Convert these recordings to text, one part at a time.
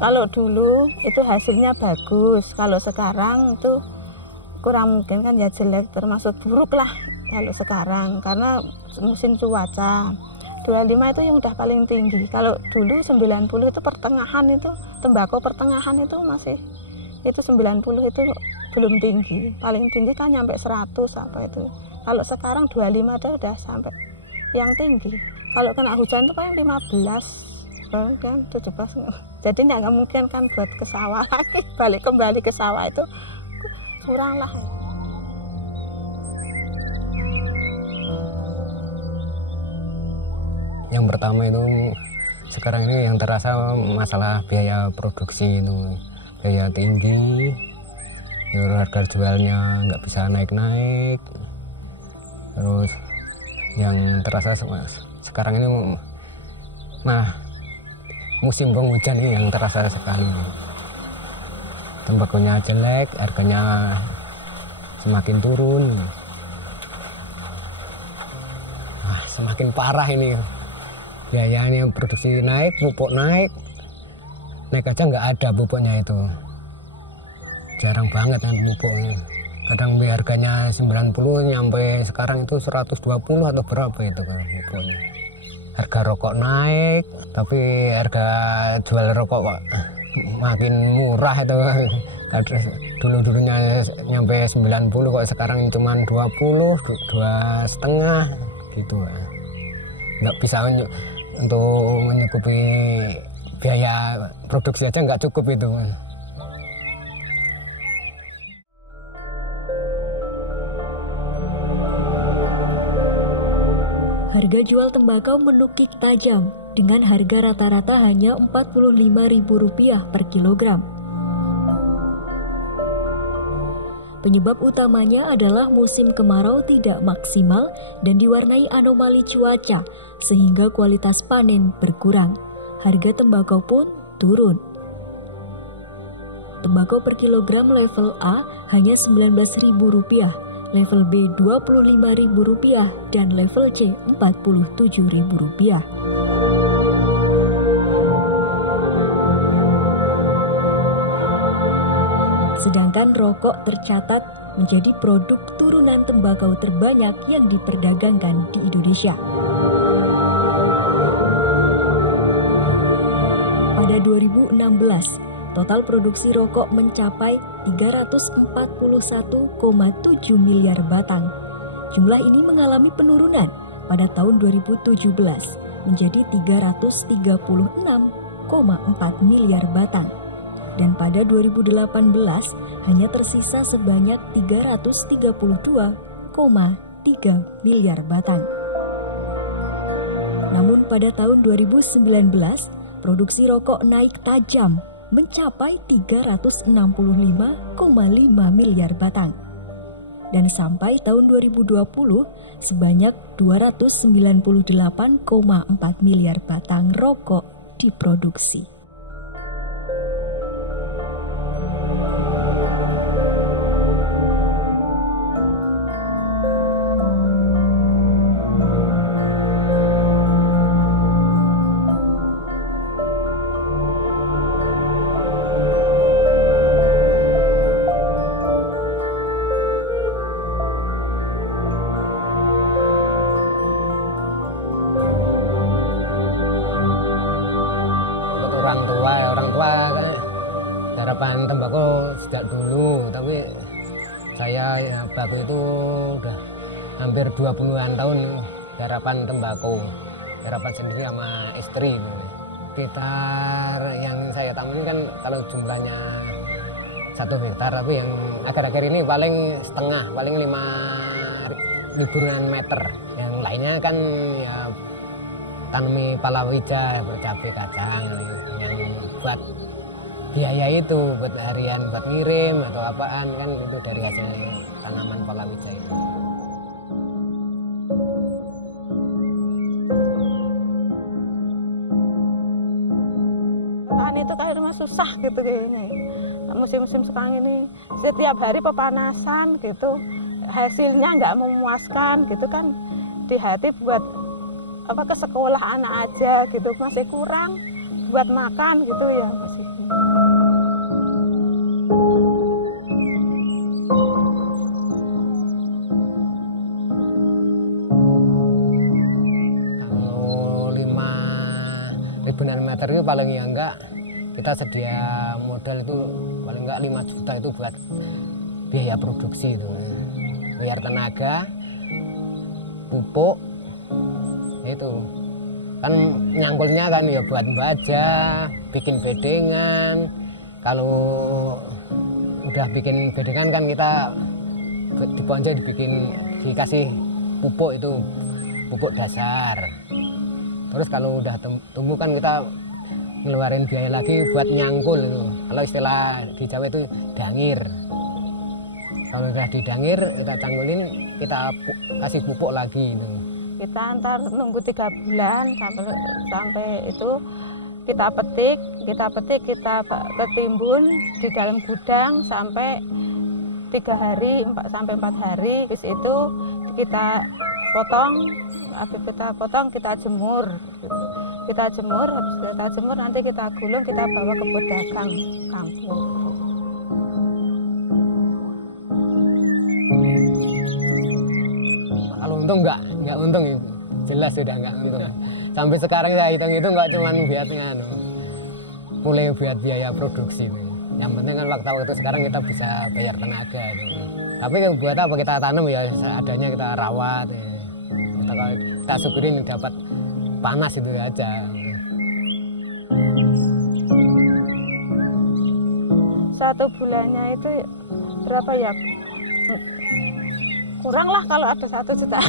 Kalau dulu itu hasilnya bagus, kalau sekarang itu kurang mungkin kan ya, jelek, termasuk buruk lah kalau sekarang karena musim cuaca. 25 itu yang udah paling tinggi. Kalau dulu 90 itu pertengahan, itu tembakau pertengahan itu masih, itu 90 itu belum tinggi. Paling tinggi kan nyampe 100 apa itu. Kalau sekarang 25 itu udah sampai yang tinggi. Kalau kena hujan itu paling 15 kan 17. Jadi nggak mungkin kan buat ke sawah lagi, balik kembali ke sawah itu kurang lah. Yang pertama itu sekarang ini yang terasa masalah biaya produksi itu, biaya tinggi, harga jualnya nggak bisa naik-naik. Terus yang terasa sekarang ini, nah musim penghujan ini yang terasa sekali. Tembakonya jelek, harganya semakin turun. Nah, semakin parah ini. Biayanya produksi naik, pupuk naik aja nggak ada pupuknya itu. Jarang banget kan pupuknya. Kadang harganya 90 nyampe sekarang itu 120 atau berapa itu kan pupuknya. Harga rokok naik, tapi harga jual rokok makin murah itu. Dulu-dulunya nyampe 90 kok sekarang cuma 20, 2,5 gitu. Nggak bisa untuk mencukupi biaya produksi aja, nggak cukup itu. Harga jual tembakau menukik tajam dengan harga rata-rata hanya Rp45.000 per kilogram. Penyebab utamanya adalah musim kemarau tidak maksimal dan diwarnai anomali cuaca, sehingga kualitas panen berkurang. Harga tembakau pun turun. Tembakau per kilogram level A hanya Rp19.000, level B Rp25.000, dan level C Rp47.000. Sedangkan rokok tercatat menjadi produk turunan tembakau terbanyak yang diperdagangkan di Indonesia. Pada 2016, total produksi rokok mencapai 341,7 miliar batang. Jumlah ini mengalami penurunan pada tahun 2017 menjadi 336,4 miliar batang. Dan pada 2018 hanya tersisa sebanyak 332,3 miliar batang. Namun pada tahun 2019, produksi rokok naik tajam mencapai 365,5 miliar batang. Dan sampai tahun 2020 sebanyak 298,4 miliar batang rokok diproduksi. Orang tua kan harapan tembakau sejak dulu, tapi saya baku itu udah hampir 20-an tahun harapan tembakau, harapan sendiri sama istri. Hektar yang saya tanam kan kalau jumlahnya 1 hektar, tapi yang akhir-akhir ini paling setengah, paling 5.000 meter. Yang lainnya kan ya tanami palawija, cabai kacang, yang buat biaya itu, buat harian, buat ngirim atau apaan kan itu dari hasil tanaman palawija itu. Petani itu kayak rumah susah gitu ini. Musim-musim sekarang ini setiap hari pepanasan gitu, hasilnya nggak memuaskan gitu kan, di hati buat ke sekolah anak aja gitu masih kurang, buat makan gitu ya masih. Meter itu paling ya enggak, kita sedia modal itu paling enggak 5 juta itu buat biaya produksi itu, bayar tenaga, pupuk, itu kan nyangkulnya kan ya buat baja, bikin bedengan. Kalau udah bikin bedengan kan kita di Ponce dikasih pupuk itu, pupuk dasar. Terus kalau udah tumbuh kan kita ngeluarin biaya lagi buat nyangkul itu. Kalau istilah di Jawa itu dangir. Kalau udah didangir, kita cangkulin, kita kasih pupuk lagi itu. Kita antar nunggu 3 bulan sampai itu kita petik, kita ketimbun di dalam gudang sampai 3 hari, 4 sampai 4 hari. Habis itu kita potong. Habis kita potong, kita jemur. Habis kita jemur nanti kita gulung, kita bawa ke pedagang kampung. Kalau untung nggak untung, jelas sudah nggak untung. Sampai sekarang saya hitung itu nggak cuma buatnya, mulai buat biaya produksi. Yang penting kan waktu sekarang kita bisa bayar tenaga. Tapi buat apa kita tanam ya adanya kita rawat. Kita syukurin dapat panas itu aja. Satu bulannya itu berapa ya? Kurang lah kalau ada 1 juta.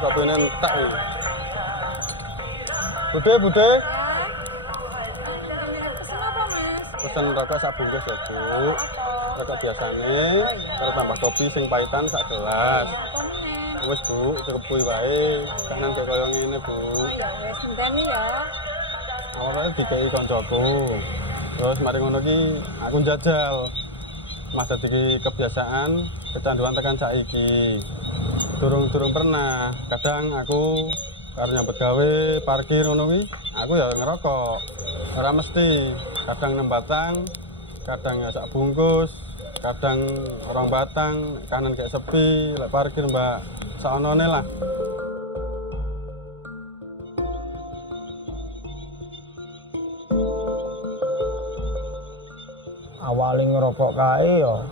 Babene entek iki. Bude. Pesen apa, Mas? Pesen rokok sak bungkus ya, Bu. Rokok biasane, terus tambah kopi sing pahitan sak gelas. Wis, Bu, cukup kuwi wae. Kanan kaya koyo ngene, Bu. Ya wis ngenteni ya. Awalnya dikei koncoku. Terus mari ngono ki aku njajal. Mas dadi kebiasaan kecanduan tekan saiki. Durung pernah. Kadang aku karo nyambut gawe parkir ngono kuwi, aku ya ngerokok. Ora mesti. Kadang 6 batang, kadang ya sak bungkus, kadang 2 batang, kanan kayak sepi, lek parkir Mbak saonone lah. Awalnya ngerokok kae ya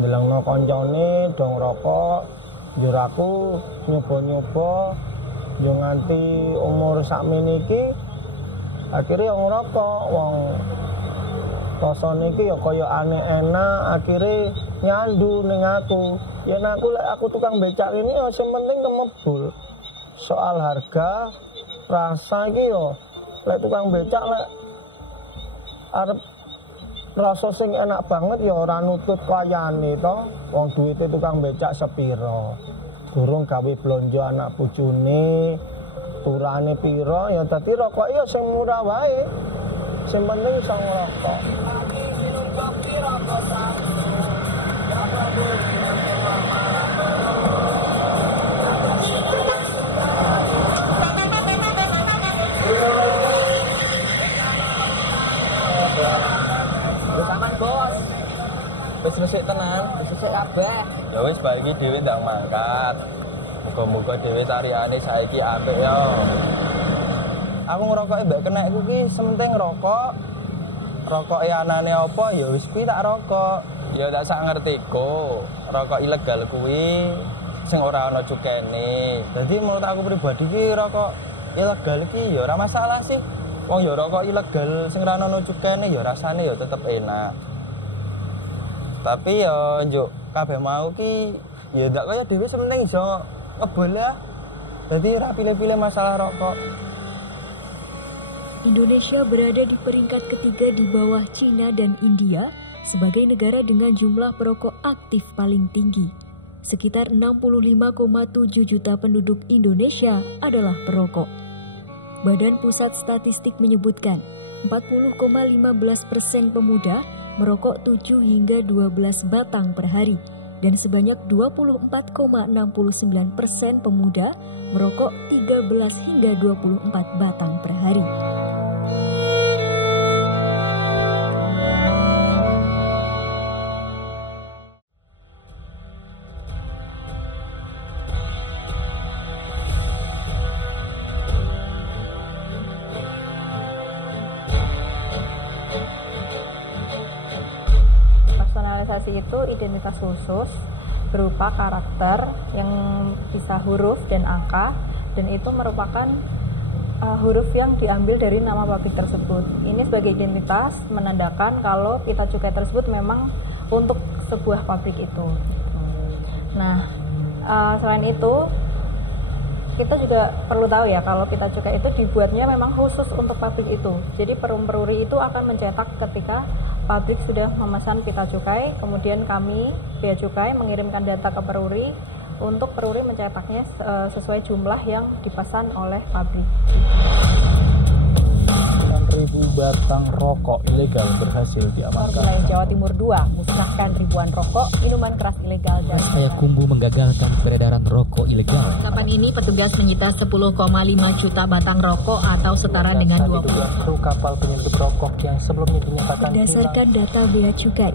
bilangno koncone dong rokok. Jur aku nyoba-nyoba yo nganti umur sakmene iki akhirnya yang ngerokok wong rasane iki ya kaya aneh enak akhirnya nyandu ning aku. Ya aku tukang becak ini ya sing penting kemebul. Soal harga rasa iki yo lek tukang becak lek arep rasa sing enak banget ya ora nutut kayane to. Wong duwite tukang becak sepiro. Durung gawe blonjo anak bojone, turane piro ya dadi rokok ya sing murah wae. Sing penting iso ngrokok. Wis resik tenan, wis resik kabeh. Ya wis bar iki dhewe ndak mangkat. Muga-muga dhewe cariane saiki apik ya. Aku ngerokoke mbak kenekku ki sementing rokok. Rokoke anane apa ya wis kuwi tak rokok. Ya tak sak ngertiku. Rokok ilegal kuwi sing ora ana cukene. Dadi menurut aku pribadi ki rokok ilegal ki ya ora masalah sih. Wong ya rokok ilegal sing ora ana cukene ya rasane ya tetep enak. Tapi ya njuk kabeh mau ki ya ndak kaya dhewe sementing iso ngebol ya. Dadi ora pilih-pilih masalah rokok. Indonesia berada di peringkat ketiga di bawah Cina dan India sebagai negara dengan jumlah perokok aktif paling tinggi. sekitar 65,7 juta penduduk Indonesia adalah perokok. Badan Pusat Statistik menyebutkan 40,15% pemuda merokok 7 hingga 12 batang per hari dan sebanyak 24,69% pemuda merokok 13 hingga 24 batang per hari. Personalisasi itu identitas khusus berupa karakter yang bisa huruf dan angka, dan itu merupakan huruf yang diambil dari nama pabrik tersebut. Ini sebagai identitas menandakan kalau pita cukai tersebut memang untuk sebuah pabrik itu. Nah, selain itu kita juga perlu tahu ya kalau pita cukai itu dibuatnya memang khusus untuk pabrik itu. Jadi perum-peruri itu akan mencetak ketika pabrik sudah memesan pita cukai, kemudian kami bea cukai mengirimkan data ke peruri untuk peruri mencetaknya sesuai jumlah yang dipesan oleh pabrik. 6.000 batang rokok ilegal berhasil diamankan. Wilayah Jawa Timur 2 musnahkan ribuan rokok, minuman keras ilegal dan Payakumbuh menggagalkan peredaran rokok ilegal. Kapan ini petugas menyita 10,5 juta batang rokok atau setara dengan 20 kru kapal penyeludup rokok yang sebelumnya dinyatakan Berdasarkan data Bea Cukai,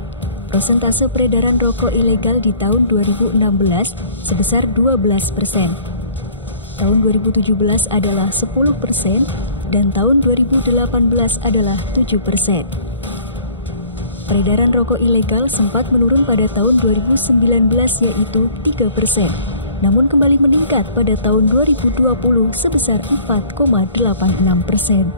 persentase peredaran rokok ilegal di tahun 2016 sebesar 12%. Tahun 2017 adalah 10% dan tahun 2018 adalah 7%. Peredaran rokok ilegal sempat menurun pada tahun 2019 yaitu 3%, namun kembali meningkat pada tahun 2020 sebesar 4,86%.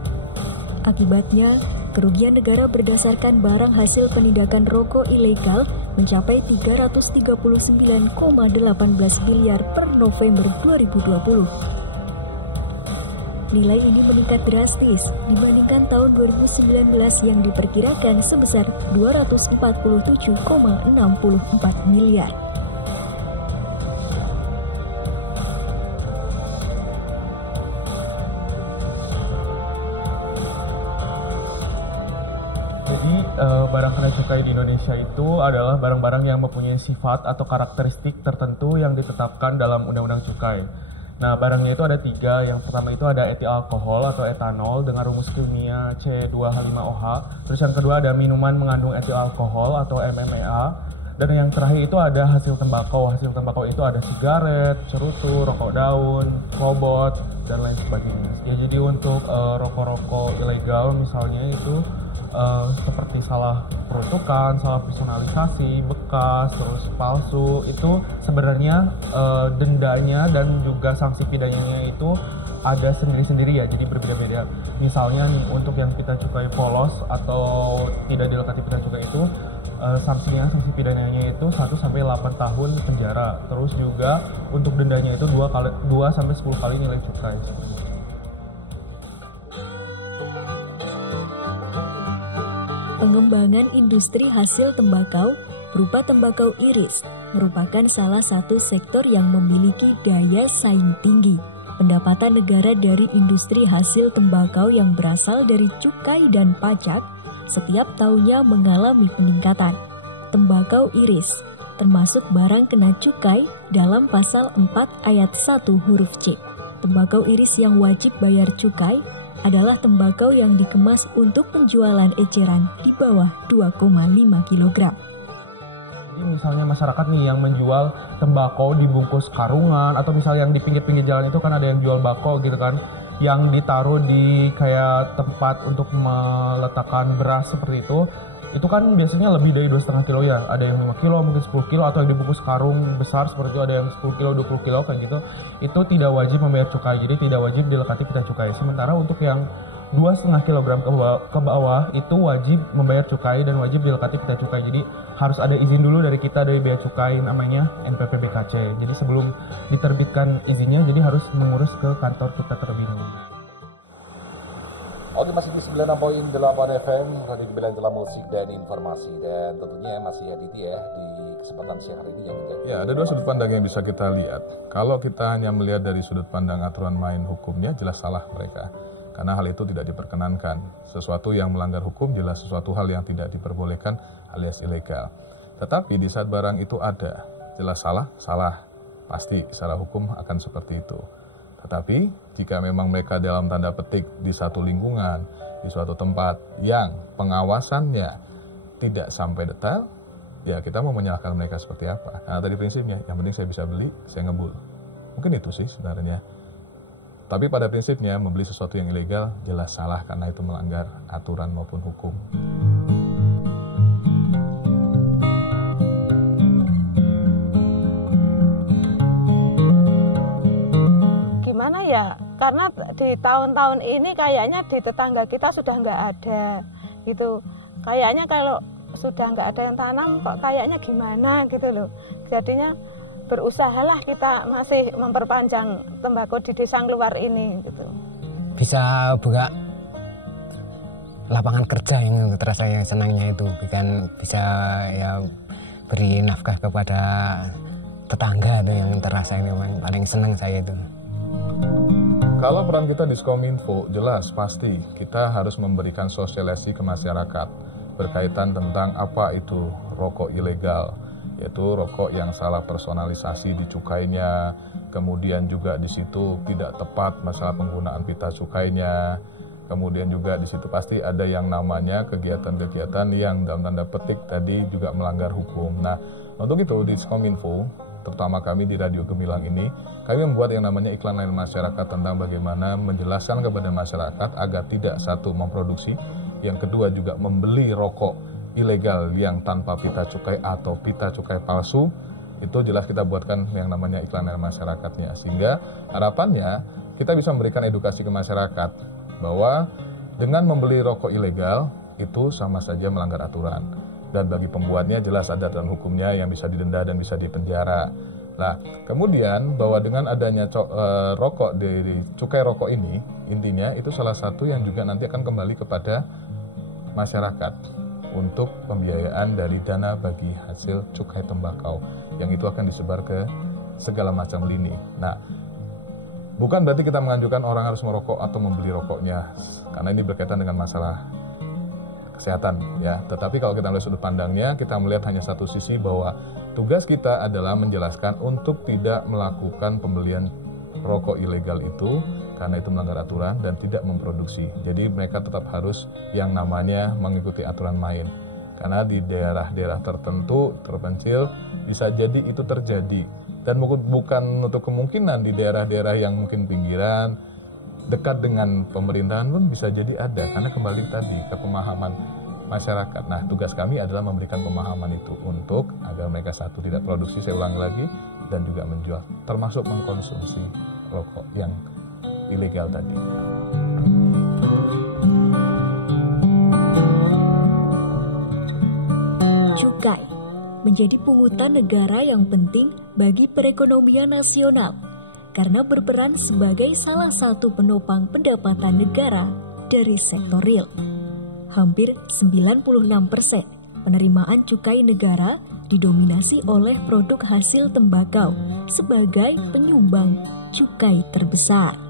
Akibatnya, kerugian negara berdasarkan barang hasil penindakan rokok ilegal mencapai 339,18 miliar per November 2020. Nilai ini meningkat drastis dibandingkan tahun 2019 yang diperkirakan sebesar 247,64 miliar. Barang kena cukai di Indonesia itu adalah barang-barang yang mempunyai sifat atau karakteristik tertentu yang ditetapkan dalam Undang-Undang Cukai. Nah, barangnya itu ada 3. Yang pertama itu ada etil alkohol atau etanol dengan rumus kimia C2H5OH. Terus yang kedua ada minuman mengandung etil alkohol atau MMEA. Dan yang terakhir itu ada hasil tembakau. Hasil tembakau itu ada sigaret, cerutu, rokok daun, robot, dan lain sebagainya. Ya, jadi untuk rokok-rokok ilegal misalnya itu seperti salah peruntukan, salah personalisasi, bekas, terus palsu, itu sebenarnya dendanya dan juga sanksi pidananya itu ada sendiri-sendiri ya, jadi berbeda-beda. Misalnya nih, untuk yang pita cukai polos atau tidak dilekati pita cukai itu sanksi pidananya itu 1-8 tahun penjara. Terus juga untuk dendanya itu 2-10 kali nilai cukai. Pengembangan industri hasil tembakau berupa tembakau iris merupakan salah satu sektor yang memiliki daya saing tinggi. Pendapatan negara dari industri hasil tembakau yang berasal dari cukai dan pajak setiap tahunnya mengalami peningkatan. Tembakau iris termasuk barang kena cukai dalam pasal 4 ayat 1 huruf C. Tembakau iris yang wajib bayar cukai adalah tembakau yang dikemas untuk penjualan eceran di bawah 2,5 kg. Jadi misalnya masyarakat nih yang menjual tembakau dibungkus karungan, atau misalnya yang di pinggir-pinggir jalan itu kan ada yang jual bako gitu kan, yang ditaruh di kayak tempat untuk meletakkan beras seperti itu kan biasanya lebih dari 2,5 kilo ya. Ada yang 5 kilo, mungkin 10 kilo, atau yang dibungkus karung besar seperti itu ada yang 10 kilo, 20 kilo kayak gitu. Itu tidak wajib membayar cukai, jadi tidak wajib dilekati pita cukai. Sementara untuk yang 2,5 kg ke bawah itu wajib membayar cukai dan wajib dilekati pita cukai. Jadi harus ada izin dulu dari kita, dari bea cukai, namanya NPPBKC. Jadi sebelum diterbitkan izinnya, jadi harus mengurus ke kantor kita terlebih dahulu. Oke, masih di 96.8 FM, Radio Gembilan Telah Musik dan Informasi. Dan tentunya masih Aditi ya di kesempatan siang hari ini yang ya, ada dua sudut pandang yang bisa kita lihat. Kalau kita hanya melihat dari sudut pandang aturan main hukumnya, jelas salah mereka. Karena hal itu tidak diperkenankan. Sesuatu yang melanggar hukum jelas sesuatu hal yang tidak diperbolehkan alias ilegal. Tetapi di saat barang itu ada, jelas salah. Pasti secara hukum akan seperti itu. Tetapi jika memang mereka dalam tanda petik di satu lingkungan, di suatu tempat yang pengawasannya tidak sampai detail, ya kita mau menyalahkan mereka seperti apa. Nah tadi prinsipnya, yang penting saya bisa beli, saya ngebul. Mungkin itu sih sebenarnya. Tapi pada prinsipnya membeli sesuatu yang ilegal jelas salah karena itu melanggar aturan maupun hukum. Gimana ya, karena di tahun-tahun ini kayaknya di tetangga kita sudah nggak ada gitu. Kayaknya kalau sudah nggak ada yang tanam kok kayaknya gimana gitu loh. Jadinya berusahalah kita masih memperpanjang tembakau di desa luar ini gitu. Bisa buka lapangan kerja yang terasa yang senangnya itu, bukan bisa ya beri nafkah kepada tetangga itu yang terasa ini paling senang saya itu. Kalau peran kita di Skominfo, jelas pasti kita harus memberikan sosialisasi ke masyarakat berkaitan tentang apa itu rokok ilegal, yaitu rokok yang salah personalisasi di cukainya, kemudian juga di situ tidak tepat masalah penggunaan pita cukainya, kemudian juga di situ pasti ada yang namanya kegiatan-kegiatan yang dalam tanda petik tadi juga melanggar hukum. Nah, untuk itu di Skominfo, terutama kami di Radio Gemilang ini, kami membuat yang namanya iklan layanan masyarakat tentang bagaimana menjelaskan kepada masyarakat agar tidak satu memproduksi, yang kedua juga membeli rokok ilegal yang tanpa pita cukai atau pita cukai palsu. Itu jelas kita buatkan yang namanya iklan layanan masyarakatnya, sehingga harapannya kita bisa memberikan edukasi ke masyarakat bahwa dengan membeli rokok ilegal itu sama saja melanggar aturan. Dan bagi pembuatnya jelas ada aturan hukumnya yang bisa didenda dan bisa dipenjara. Nah, kemudian bahwa dengan adanya rokok dari cukai rokok ini, intinya itu salah satu yang juga nanti akan kembali kepada masyarakat untuk pembiayaan dari dana bagi hasil cukai tembakau yang itu akan disebar ke segala macam lini. Nah, bukan berarti kita menganjurkan orang harus merokok atau membeli rokoknya, karena ini berkaitan dengan masalah kesehatan ya. Tetapi kalau kita melihat sudut pandangnya, kita melihat hanya satu sisi bahwa tugas kita adalah menjelaskan untuk tidak melakukan pembelian rokok ilegal itu karena itu melanggar aturan dan tidak memproduksi. Jadi mereka tetap harus yang namanya mengikuti aturan main. Karena di daerah-daerah tertentu terpencil bisa jadi itu terjadi, dan bukan untuk kemungkinan di daerah-daerah yang mungkin pinggiran dekat dengan pemerintahan pun bisa jadi ada, karena kembali tadi ke pemahaman masyarakat. Nah, tugas kami adalah memberikan pemahaman itu untuk agar mereka satu tidak produksi, saya ulangi lagi, dan juga menjual, termasuk mengkonsumsi rokok yang ilegal tadi. Cukai menjadi pungutan negara yang penting bagi perekonomian nasional, karena berperan sebagai salah satu penopang pendapatan negara dari sektor real. Hampir 96% penerimaan cukai negara didominasi oleh produk hasil tembakau sebagai penyumbang cukai terbesar.